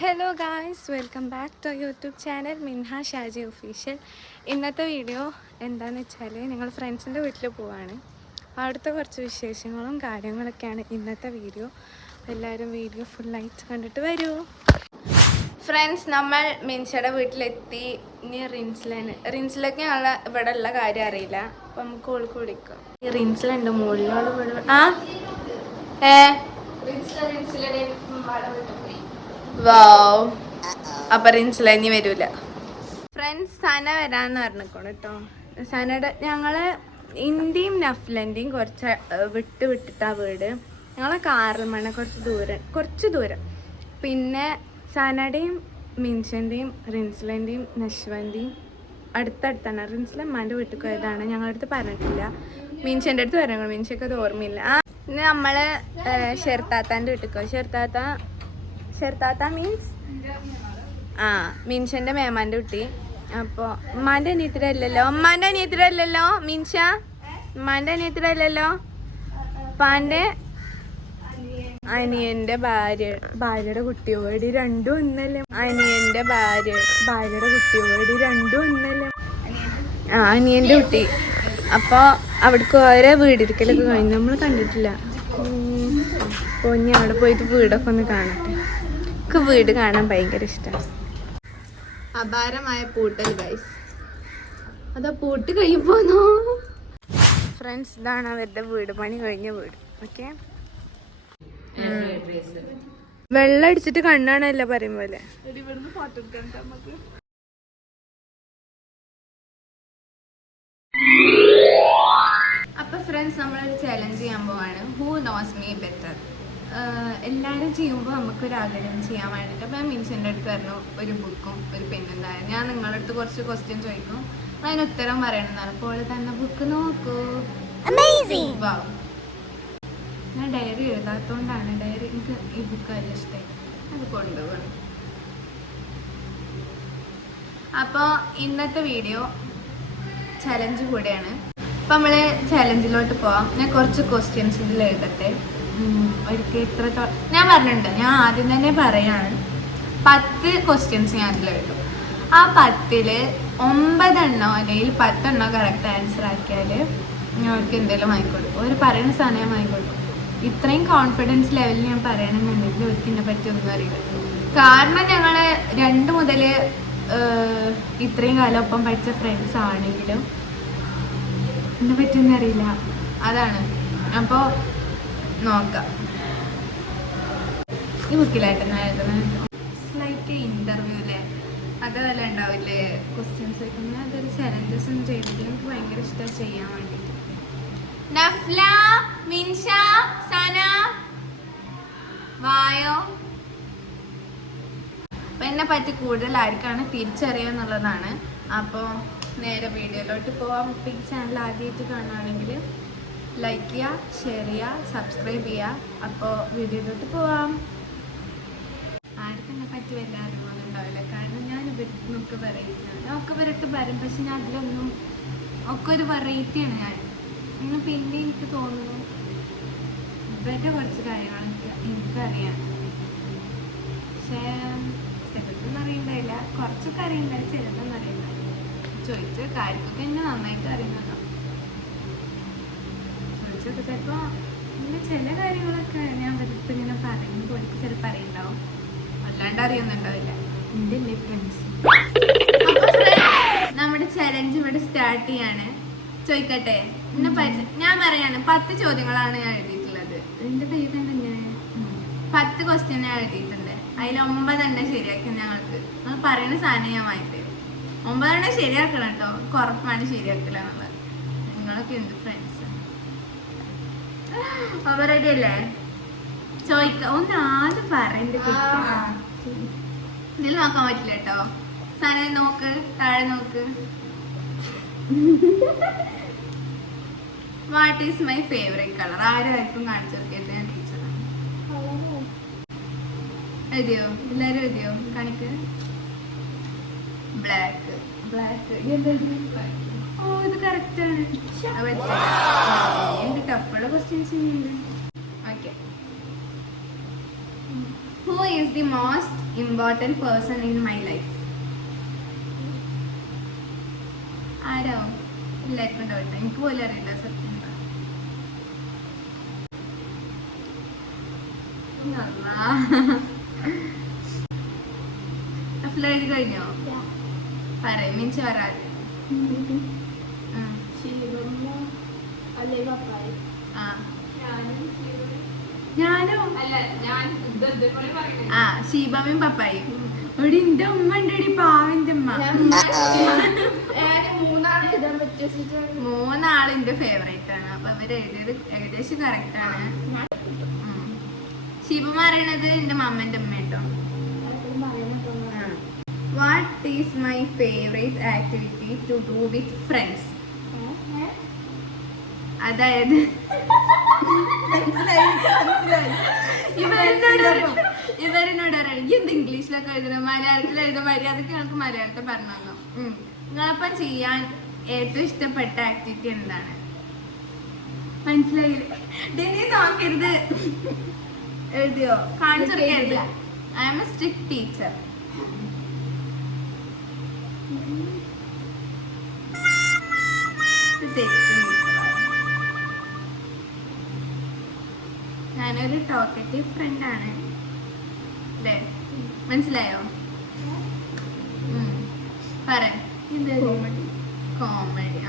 Hello guys, welcome back to YouTube channel Minha Shaji official. ഇന്നത്തെ video എന്താണെന്ന് വെച്ചാൽ ഞങ്ങൾ ഫ്രണ്ട്സിൻ്റെ വീട്ടിൽ പോവാണ്. അവിടുത്തെ കുറച്ച് വിശേഷങ്ങളും കാര്യങ്ങളൊക്കെയാണ് ഇന്നത്തെ വീഡിയോ. എല്ലാവരും വീഡിയോ ഫുള്ളായിട്ട് കണ്ടിട്ട് വരൂ. ഫ്രണ്ട്സ്, നമ്മൾ മിൻഷയുടെ വീട്ടിലെത്തി. ഇനി റിൻസിലേക്ക് ഞങ്ങൾ ഇവിടെ ഉള്ള കാര്യം അറിയില്ല. അപ്പം നമുക്ക് ഓൾക്ക് വിളിക്കാം. ഈ റിൻസിലുണ്ട് മുകളിലോട് വീട്. വാവ്, അപ്പൊ റിൻസില ഇനി വരൂല. ഫ്രണ്ട്സ്, സന വരാന്ന് പറഞ്ഞിക്കോണം കേട്ടോ. സനയുടെ ഞങ്ങള് ഇന്ത്യയും നഫ്ലൻ്റെയും കുറച്ച് വിട്ടിട്ടാ വീട്. ഞങ്ങളെ കാറിൽ കുറച്ച് ദൂരം. പിന്നെ സനയുടെയും മിൻഷൻ്റെയും റിൻസിലൻ്റെയും നശ്വൻ്റെയും അടുത്തടുത്താണ്. റിൻസില അമ്മാൻ്റെ വീട്ടിൽ പോയതാണ്, ഞങ്ങളുടെ അടുത്ത് പറഞ്ഞിട്ടില്ല. മിൻഷൻ്റെ അടുത്ത് പറഞ്ഞു, മിൻഷയ്ക്ക് അത് ഓർമ്മയില്ല. ഇന്ന് നമ്മള് ഷെർത്താത്താൻ്റെ വീട്ടിൽ പോയി. ഷെർത്താത്ത മീൻസ് മിൻഷന്റെ മേമാന്റെ കുട്ടി. അപ്പൊ ഉമ്മാന്റെ അനിയത്തിരല്ലോ, ഉമ്മാന്റെ അനിയത്തിരല്ലോ മിൻഷ, ഉമ്മാന്റെ അനിയത്തിരല്ലോ, ഉപ്പാന്റെ അനിയന്റെ ഭാര്യയുടെ കുട്ടിയോടി രണ്ടും ഒന്നല്ലേ. അനിയന്റെ ഭാര്യയുടെ കുട്ടിയോടി രണ്ടും ഒന്നല്ലേ. അനിയന്റെ കുട്ടി. അപ്പൊ അവിടേക്ക് ഓരോ വീടിരിക്കലൊക്കെ കഴിഞ്ഞു, നമ്മൾ കണ്ടിട്ടില്ല. അപ്പോൾ ഇനി അവിടെ പോയിട്ട് വീടൊക്കെ ഒന്ന് കാണട്ടെ. എനിക്ക് വീട് കാണാൻ ഭയങ്കര ഇഷ്ടമാണ്. അപാരമായ പൂട്ടൽ ഗൈസ്. അതാ പൂട്ട് കഴിയുമ്പോന്നോ. ഫ്രണ്ട്സ്, ഇതാണ് അവരുടെ വീട്, പണി കഴിഞ്ഞ വീട്. ഓക്കെ, വെള്ളം അടിച്ചിട്ട് കണ്ണാണല്ലോ പറയും പോലെ. അപ്പൊ ഫ്രണ്ട്സ്, നമ്മളൊരു ചലഞ്ച് ചെയ്യാൻ പോവാണ്. Who knows me better. എല്ലാവരും ചെയ്യുമ്പോൾ നമുക്കൊരാഗ്രഹം ചെയ്യാൻ വേണ്ടിയിട്ട്. അപ്പോൾ ഞാൻ മിൻഷൻ്റെ അടുത്ത് പറഞ്ഞു ഒരു ബുക്കും ഒരു പെന്നും താഴെ. ഞാൻ നിങ്ങളുടെ അടുത്ത് കുറച്ച് ക്വസ്റ്റ്യൻ ചോദിക്കും, അതിന് ഉത്തരം പറയണമെന്നാണ്. അപ്പോൾ തന്നെ ബുക്ക് നോക്കൂ. ഞാൻ ഡയറി എഴുതാത്തോണ്ടാണ്. ഡയറി എനിക്ക് ഈ ബുക്ക് വലിയ ഇഷ്ടമായി, അത് കൊണ്ടുപോകണം. അപ്പോൾ ഇന്നത്തെ വീഡിയോ ചലഞ്ച് കൂടെയാണ്. അപ്പം നമ്മൾ ചലഞ്ചിലോട്ട് പോവാം. ഞാൻ കുറച്ച് ക്വസ്റ്റ്യൻസ് ഇതിൽ എഴുതട്ടെ. ഒരിക്കൽ ഞാൻ പറഞ്ഞിട്ടുണ്ട്, ഞാൻ ആദ്യം തന്നെ പറയാണ്, 10 ക്വസ്റ്റ്യൻസ് ഞാൻ അതിൽ എഴുതും. ആ 10ൽ 9 അല്ലെങ്കിൽ 10 കറക്റ്റ് ആൻസർ ആക്കിയാൽ ഞങ്ങൾക്ക് എന്തെങ്കിലും വാങ്ങിക്കൊടുക്കും. ഒരു പറയുന്ന സാധനം വാങ്ങിക്കൊടുക്കും. ഇത്രയും കോൺഫിഡൻസ് ലെവലിൽ ഞാൻ പറയണമെന്നുണ്ടെങ്കിൽ ഒരിക്കൽ ഇതിനെ പറ്റി ഒന്നും അറിയില്ല. കാരണം ഞങ്ങൾ 2 മുതൽ ഇത്രയും കാലം ഒപ്പം പഠിച്ച ഫ്രണ്ട്സ് ആണെങ്കിലും ഇതിനെ പറ്റിയൊന്നും അറിയില്ല. അതാണ്. അപ്പോൾ നോക്കാം. ഈ ബുക്കിലായിട്ട് ഞാൻ എഴുതുന്നത് ലൈക്ക് ഇന്റർവ്യൂ അല്ലേ, അതല്ല ഉണ്ടാവില്ലേ ക്വസ്റ്റ്യൻസ് വയ്ക്കുന്നത്. അതൊരു ചലഞ്ചസ് ഒന്നും ചെയ്തിട്ട് എനിക്ക് ഭയങ്കര ഇഷ്ടമാണ് ചെയ്യാൻ വേണ്ടിയിട്ട്. നഫ്ല, മിൻഷ, സന വായോ. അപ്പം എന്നെ പറ്റി കൂടുതൽ ആർക്കാണ് തിരിച്ചറിയുക എന്നുള്ളതാണ്. അപ്പോൾ നേരെ വീഡിയോയിലോട്ട് പോവാം. ഈ ചാനൽ ആദ്യമായിട്ട് കാണുകയാണെങ്കിൽ ലൈക്ക് ചെയ്യുക, ഷെയർ ചെയ്യുക, സബ്സ്ക്രൈബ് ചെയ്യുക. അപ്പോൾ വീഡിയോയിലോട്ട് പോവാം. ആർക്കും എന്നെ പറ്റി വല്ല അറിവൊന്നും ഉണ്ടാവില്ല, കാരണം ഞാൻ ഇവർക്ക് വെറൈറ്റിയാണ്. ഒക്കെ ഇവരൊക്കെ വരും, പക്ഷെ ഞാൻ അതിലൊന്നും ഒക്കെ ഒരു വെറൈറ്റിയാണ് ഞാൻ. ഇന്ന് പിന്നെ എനിക്ക് തോന്നുന്നു ഇവരുടെ കുറച്ച് കാര്യങ്ങളൊക്കെ എനിക്കറിയാം. പക്ഷേ ചിലതൊന്നും അറിയണ്ടായില്ല, കുറച്ചൊക്കെ അറിയണ്ടായി, ചിലതൊന്നും അറിയണ്ടായി. ചോദിച്ച കാര്യത്തൊക്കെ എന്നെ നന്നായിട്ട് അറിയുന്നതാണ്. ചിലപ്പോൾ ഇങ്ങനെ ചില കാര്യങ്ങളൊക്കെ ഞാൻ വെറുതെ ഇങ്ങനെ പറയുമ്പോൾ എനിക്ക് ചിലപ്പോൾ അറിയുണ്ടാവും, അല്ലാണ്ട് അറിയുന്നുണ്ടാവില്ല. എൻ്റെ അല്ലേ ഫ്രണ്ട്സ്. നമ്മുടെ ചലഞ്ച് ഇവിടെ സ്റ്റാർട്ട് ചെയ്യാണ്. ചോദിക്കട്ടെ, എന്നെ പറ്റി ഞാൻ പറയാണ്. 10 ചോദ്യങ്ങളാണ് ഞാൻ എഴുതിയിട്ടുള്ളത്. എൻ്റെ പേര് തന്നെ ഞാൻ 10 ക്വസ്റ്റ്യൻ ഞാൻ എഴുതിയിട്ടുണ്ട്. അതിൽ 9 ശരിയാക്കി. ഞങ്ങൾ പറയുന്ന സാധനം ഞാൻ വാങ്ങിത്തരും. 9 ശരിയാക്കണം കേട്ടോ, ഉറപ്പാണ് ശരിയാക്കില്ല എന്നുള്ളത്. നിങ്ങളൊക്കെ എന്ത് ഫ്രണ്ട്സ്. അപ്പൊ റെഡി അല്ലേ? ചോദിക്കാം. ഒന്ന് ആദ്യം പറയണ്ട. ഇതിൽ നോക്കാൻ പറ്റില്ല കേട്ടോ. സന നോക്ക്, താഴെ നോക്ക്. What is my favourite colour? ആരും കാണിച്ചു കൊടുക്കരുത്, ഞാൻ ടീച്ചറാണ്. എഴുതിയോ? എല്ലാരും എഴുതിയോ? കാണിക്ക്. ബ്ലാക്ക്. ഓ, ഇത് കറക്റ്റ് ആണ്. ടഫുള്ള ക്വസ്റ്റ്യൻസ് ഉണ്ട്. Okay. Who is the most important person in my life. ആരോ എല്ലാവർക്കും ഉണ്ടാവില്ല, എനിക്ക് പോലും അറിയില്ല സത്യം. എഴുതി കഴിഞ്ഞോ? പറയും മിഞ്ചി വരാതെ. ഞാനും ആ ഷീബമ്മയും പപ്പായും. ഇവിടെ എന്റെ ഉമ്മ ഉണ്ടടി, പാവിന്റെ ഉമ്മ. മൂന്നാളിന്റെ ഫേവറേറ്റ് ആണ്. അപ്പൊ ഇവര് എഴുതിയത് ഏകദേശം കറക്റ്റ് ആണ്. ഷീബമ്മ പറയണത് എന്റെ മമ്മന്റെ ഉമ്മ കേട്ടോ. What is my favorite activity to do with friends? അതായത് ഇവരിനോട് അറിയാം എന്ത് ഇംഗ്ലീഷിലൊക്കെ എഴുതണം, മലയാളത്തിൽ എഴുതാൻ മര്യാദക്ക് ഞങ്ങൾക്ക് മലയാളത്തിൽ പറഞ്ഞു തന്നു. നിങ്ങളപ്പം ചെയ്യാൻ ഏറ്റവും ഇഷ്ടപ്പെട്ട ആക്ടിവിറ്റി എന്താണ്? മനസ്സിലായില്ല, ഡെനി നോക്കരുത്. എഴുതിയോ? കാണിച്ചെടുക്കരുത്. I am a strict teacher. ഞാനൊരു ടോക്കറ്റീവ് ഫ്രണ്ട് ആണ് അല്ലേ? മനസ്സിലായോ? പറ. കോമഡി.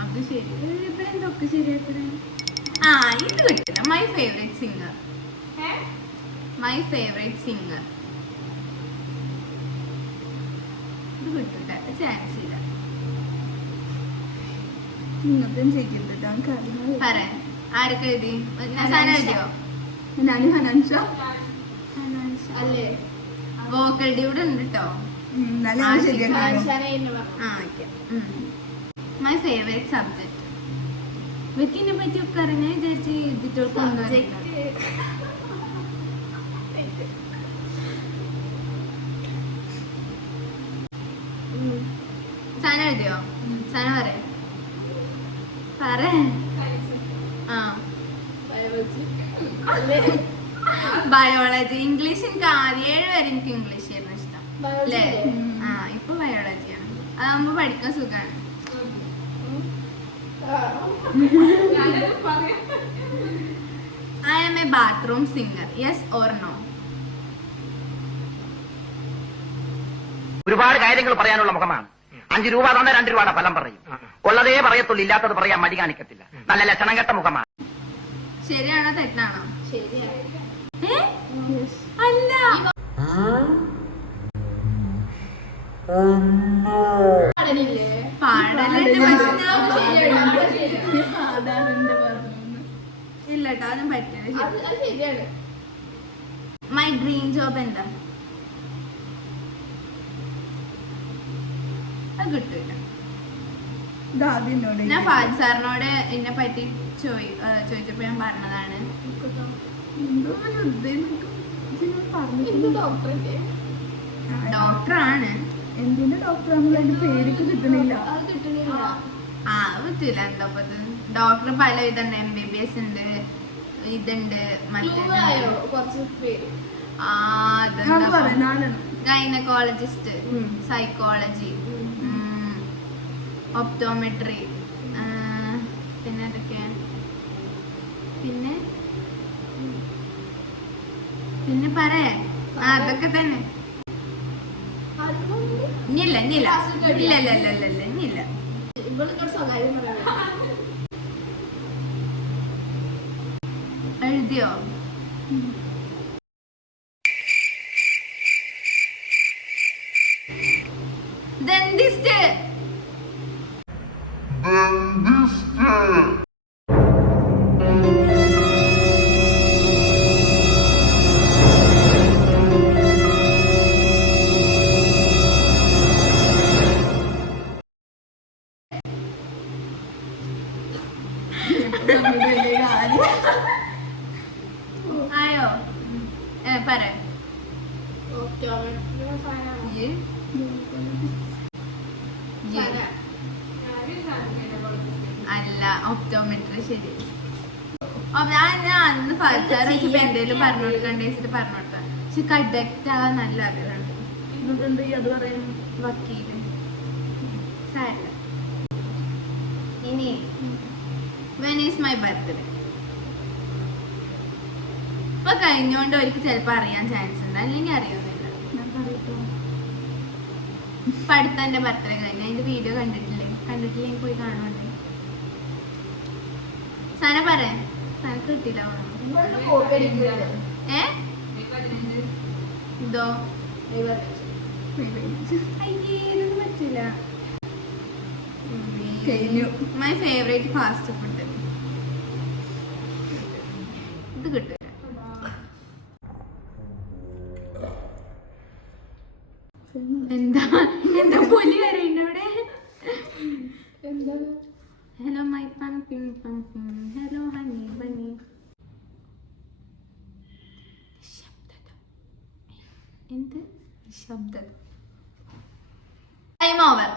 അത് ശരി. ഇവരെന്തൊക്കെ ശരിയാക്കണേ? ഇത് കിട്ടില്ല. My favourite singer. My favourite singer ഇത് കിട്ടില്ല, ചാൻസ് ഇല്ല. പറയാൻ ആരൊക്കെ എഴുതി? നസാന എഴുതിയോ? വോക്കൽ ഡ്യൂഡ് ഉണ്ട് കേട്ടോ. My favourite subject. വെക്കിനെ പറ്റി ഒക്കെ അറിഞ്ഞ വിചാരിച്ച് എഴുതിട്ടോൾക്ക് കൊണ്ടുവരില്ല. സന എഴുതിയോ? സന പറയാ. ബയോളജി. ഇംഗ്ലീഷ് എനിക്ക് ആദ്യം 7 വരെ എനിക്ക് ഇംഗ്ലീഷ് ആയിരുന്നു ഇഷ്ടം അല്ലേ? ഇപ്പൊ ബയോളജിയാണ്. അതാകുമ്പോ പഠിക്കാൻ സുഖാണ്. I am a bathroom singer. Yes or no? ഒരുപാട് കാര്യങ്ങൾ പറയാനുള്ള മുഖമാണ്. 5 രൂപ തന്നെ 2 രൂപയുടെ ഫലം പറയും. ഉള്ളതേ പറയത്തുള്ളൂ, ഇല്ലാത്തത് പറയാൻ മടി കാണിക്കത്തില്ല. നല്ല ലക്ഷണം കെട്ട മുഖമാണ്. ശരിയാണോ തെറ്റാണോ? അല്ല, ഇല്ല കേട്ടോ, അതും പറ്റില്ല. മൈ ഡ്രീം ജോബ് എന്താ? അത് കിട്ടില്ല. ഞാൻ ഫാദ് സാറിനോട് എന്നെ പറ്റി ചോദിച്ചപ്പോ ഞാൻ പറഞ്ഞതാണ്. ഡോക്ടറാണ്. എന്തിന്റെ ഡോക്ടറാണെന്ന് പേർക്ക് കിട്ടണില്ല. പറ്റില്ല. എന്താ ഡോക്ടർ പല ഇതുണ്ട്. MBBS ഉണ്ട്, ഇതുണ്ട്, ഗൈനക്കോളജിസ്റ്റ്, സൈക്കോളജി, ഒപ്റ്റോമെട്രി, പിന്നെ അതൊക്കെ. പിന്നെ പറയാ അതൊക്കെ തന്നെ. ഇല്ല ഇല്ല ഇല്ല ഇല്ല ഇല്ല ഇല്ല ഇല്ല ഇല്ല. എഴുതിയോ? ഡെന്റിസ്റ്റ്. ആയോ? പറ. അല്ല, ഒപ്റ്റോമെട്രി. ശരി. ഞാൻ അന്ന് ഫാച്ചാർ വെച്ചിട്ട് എന്തെങ്കിലും പറഞ്ഞു കൊടുക്കണ്ടേ വെച്ചിട്ട് പറഞ്ഞു കൊടുക്കാം. പക്ഷെ കഡക്റ്റ് ആകാൻ നല്ല ആഗ്രഹമുണ്ട്. എന്നിട്ട് അത് പറയുന്നു വക്കീല് സാരില്ല. ഇനി when is my birthday? ഇപ്പൊ കഴിഞ്ഞോണ്ട് അവർക്ക് ചിലപ്പോ അറിയാൻ ചാൻസ് ഉണ്ട്, അല്ലെങ്കിൽ അറിയുന്നില്ല. ഞാൻ പറയട്ടോ. ഇപ്പൊ അടുത്ത എന്റെ ബർത്ത്ഡേ കഴിഞ്ഞ അതിന്റെ വീഡിയോ കണ്ടിട്ടില്ലെങ്കിൽ പോയി കാണുന്നുണ്ട്. സന പറയാൻ സനക്ക് കിട്ടിയില്ല ഇതോ പറ്റില്ല. കഴിഞ്ഞു. മൈ ഫേവറേറ്റ് ഫാസ്റ്റ് ഫുഡ് ഇത് കിട്ടില്ല. എന്താ എന്താ പൊലി വരണ്ട ഇവിടെ. Hello my pumpkin pumpkin, hello honey bunny. എന്ത് ശബ്ദം? Time over.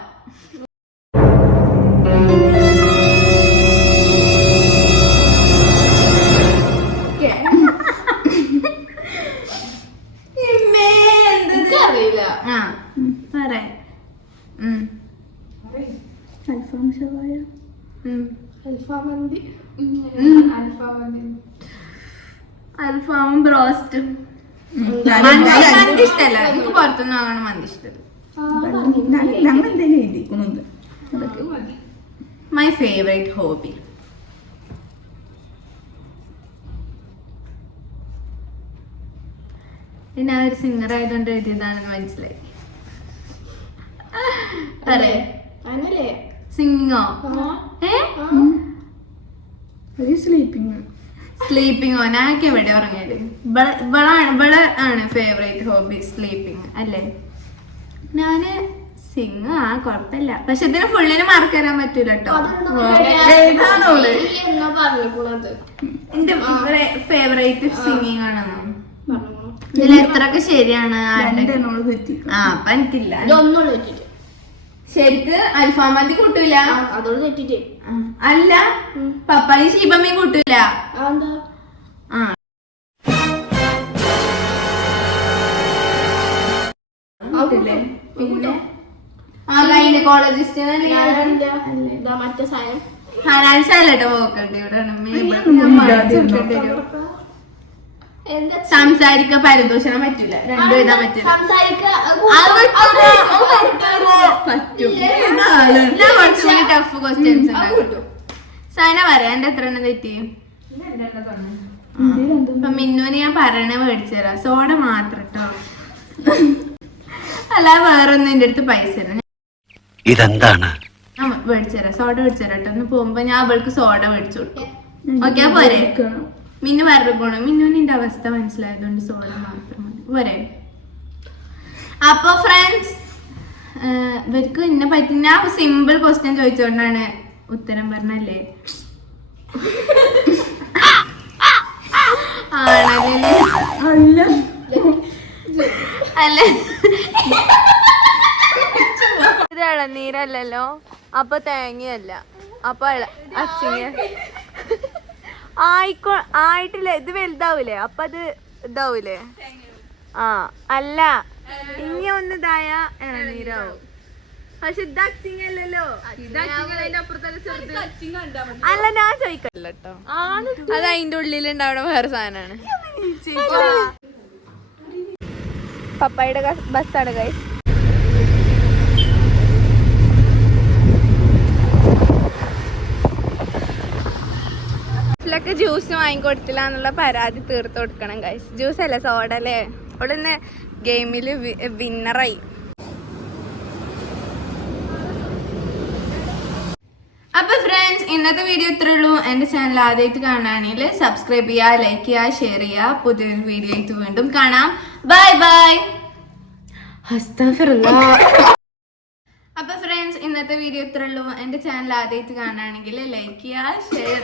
അറിയില്ല. ആ പറയാം. അൽഫാം ഷവായ, അൽഫാമും ബ്രോസ്റ്റും. മന്തി ഇഷ്ടല്ല എനിക്ക്, പുറത്തുനിന്ന് വാങ്ങണം മന്തി ഇഷ്ടല്ല. ഞങ്ങൾ എന്തെങ്കിലും എഴുതിക്കുന്നുണ്ട്. മൈ ഫേവറേറ്റ് ഹോബി പിന്നെ ആ ഒരു സിംഗർ ആയതുകൊണ്ട് എഴുതിയതാണെന്ന് മനസ്സിലായി. സിംഗിങ്ങോ? സ്ലീപ്പിങ്ങോ? ഞാനൊക്കെ എവിടെ ഉറങ്ങിയത്? ഇവളെ ആണ് ഫേവറേറ്റ് ഹോബി സ്ലീപ്പിങ് അല്ലേ? ഞാന് സിംഗ് ആ കുഴപ്പമില്ല, പക്ഷെ ഇതിന് ഫുള്ളിന് മാർക്ക് തരാൻ പറ്റൂല കേട്ടോ. എന്റെ ഫേവറേറ്റ് സിംഗിങ് ആണെന്നോ? ഇതിൽ എത്രയൊക്കെ ശരിയാണ്? ആ അപ്പൊ എനിക്കില്ല. ശരിക്ക് അൽഫാം മന്തി കൂട്ടൂല, അല്ല പപ്പായി ശീബമ്മയും കൂട്ടൂല. ആ പിന്നെ ഗൈനക്കോളജിസ്റ്റ് ഹനാൻഷല്ലോ പോക്കട്ടെ. ഇവിടെ സംസാരിക്ക പരിദോഷണം പറ്റൂല, രണ്ടും എഴുതാൻ പറ്റില്ല. ഞാൻ കുറച്ചുകൂടി ടഫ് ക്വസ്റ്റ്യൻസ് ഉണ്ടാക്കും. സന പറയാ എന്റെ എത്ര എണ്ണം തെറ്റി? അപ്പൊ മിന്നുവിന് ഞാൻ പറയണ മേടിച്ചു തരാം, സോഡ മാത്രം കേട്ടോ, അല്ലാതെ വേറൊന്നും എന്റെ അടുത്ത് പൈസ തരാം. ഇതെന്താണ്? ഞാൻ മേടിച്ചു തരാം, സോഡ മേടിച്ചു തരാം കേട്ടോ. ഒന്ന് പോകുമ്പോ ഞാൻ അവൾക്ക് സോഡ മേടിച്ചു കൊടുക്കും. ഓക്കെ പോരെ? മിന്നു പറഞ്ഞോണം, മിന്നുവിന്റെ അവസ്ഥ മനസ്സിലായതുകൊണ്ട് സോഡ മാത്രം മതി പോരെ? അപ്പൊ ഫ്രണ്ട്സ്, ഇവർക്ക് എന്നെ പറ്റി ഞാൻ സിമ്പിൾ ക്വസ്റ്റ്യൻ ചോദിച്ചോണ്ടാണ് ഉത്തരം പറഞ്ഞല്ലേ? അല്ല ഇത് ഇളനീരല്ലല്ലോ, അപ്പൊ തേങ്ങയല്ല, അപ്പൊ അച്ചിങ്ങ ആയിട്ടില്ല. ഇത് വലുതാവൂലേ, അപ്പൊ അത് ഇതാവൂലേ? ആ അല്ല, ഇനി ഒന്ന് ഇതായ ഇളനീരാവും. പക്ഷെ ഇത് അച്ചിങ്ങല്ലോ. അല്ല ഞാൻ ചോദിക്കല്ലോ കേട്ടോ, അത് അതിന്റെ ഉള്ളിൽ ഉണ്ടാവണ വേറെ സാധനമാണ്. പപ്പായുടെ ബസ്സാണ് ഗൈസ്. ൊക്കെ ജ്യൂസ് വാങ്ങിക്കൊടുത്തില്ല എന്നുള്ള പരാതി തീർത്ത് കൊടുക്കണം ഗൈസ്. ജ്യൂസ് അല്ലേ സോഡ അല്ലേ? അവിടെ നിന്ന് ഗെയിമില് വിന്നറായി. അപ്പൊ ഫ്രണ്ട്സ്, ഇന്നത്തെ വീഡിയോ ഇത്രേ ഉള്ളൂ. എന്റെ ചാനൽ ആദ്യമായിട്ട് കാണുകയാണെങ്കിൽ സബ്സ്ക്രൈബ് ചെയ്യുക, ലൈക്ക് ചെയ്യുക, ഷെയർ ചെയ്യുക. പുതിയൊരു വീഡിയോ ആയിട്ട് വീണ്ടും കാണാം. Bye bye. അപ്പൊ ഫ്രണ്ട്സ്, ഇന്നത്തെ വീഡിയോ ഇത്രേ ഉള്ളൂ. എന്റെ ചാനൽ ആദ്യമായിട്ട് കാണുകയാണെങ്കിൽ ലൈക്ക് ചെയ്യുക, ഷെയർ